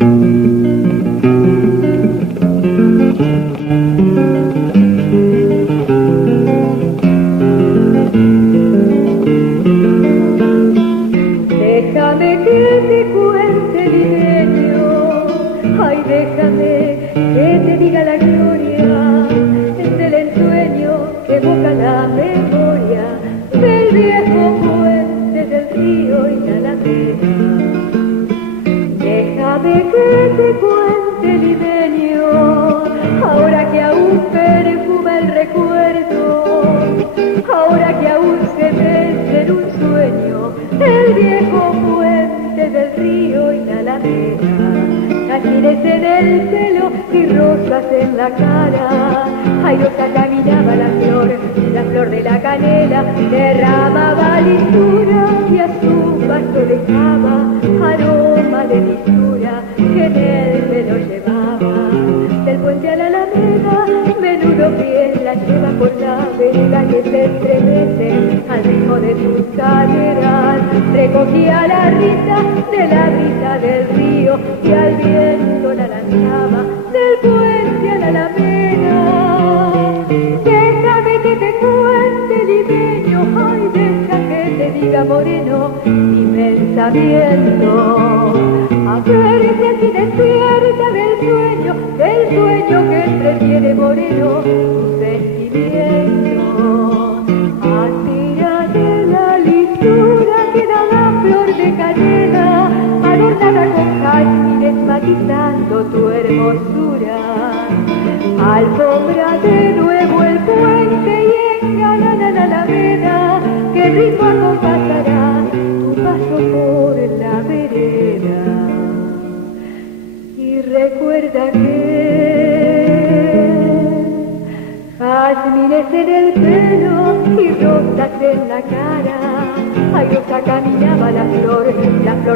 Déjame que te cuente, limeño, ay, déjame que te diga la gloria del ensueño que evoca la memoria del viejo puente del río y la alameda. Déjame que te cuente, limeño, ahora que aún perfuma el recuerdo, ahora que aún se mece en un sueño el viejo puente del río y la alameda. Jazmines en el pelo y rosas en la cara, airosa caminaba la flor de la canela, derramaba lisura y a su paso dejaba aroma de mistura que en el pelo llevaba. Del puente a la alameda, menudo pie la lleva por la vereda que se estremece al ritmo de sus caderas. Recogía la risa de la brisa del río y al viento la lanzaba del puente a la alameda. Déjame que te cuente, limeño, ay, deja que te diga, moreno, mi pensamiento. A ver si así despierta del sueño que entretiene, moreno, tu sentimiento. Admira de la lisura que da la flor de canela, adornada con jazmines matizando tu hermosura. Alfombra de nuevo el puente y engalana la alameda, que ritmo acompasará tu paso por la vereda. Y recuerda que jazmines en el pelo y rosas en la cara, airosa caminaba la flor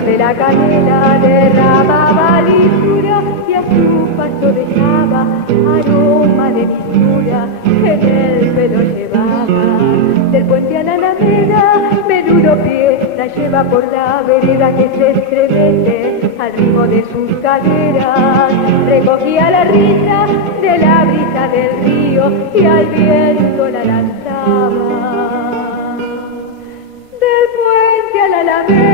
de la canela, derramaba lisura y a su paso dejaba aroma de mistura que en el pelo llevaba. Del puente a la alameda, menudo pie la lleva por la vereda que se estremece al ritmo de sus caderas. Recogía la risa de la brisa del río y al viento la lanzaba. Del puente a la alameda.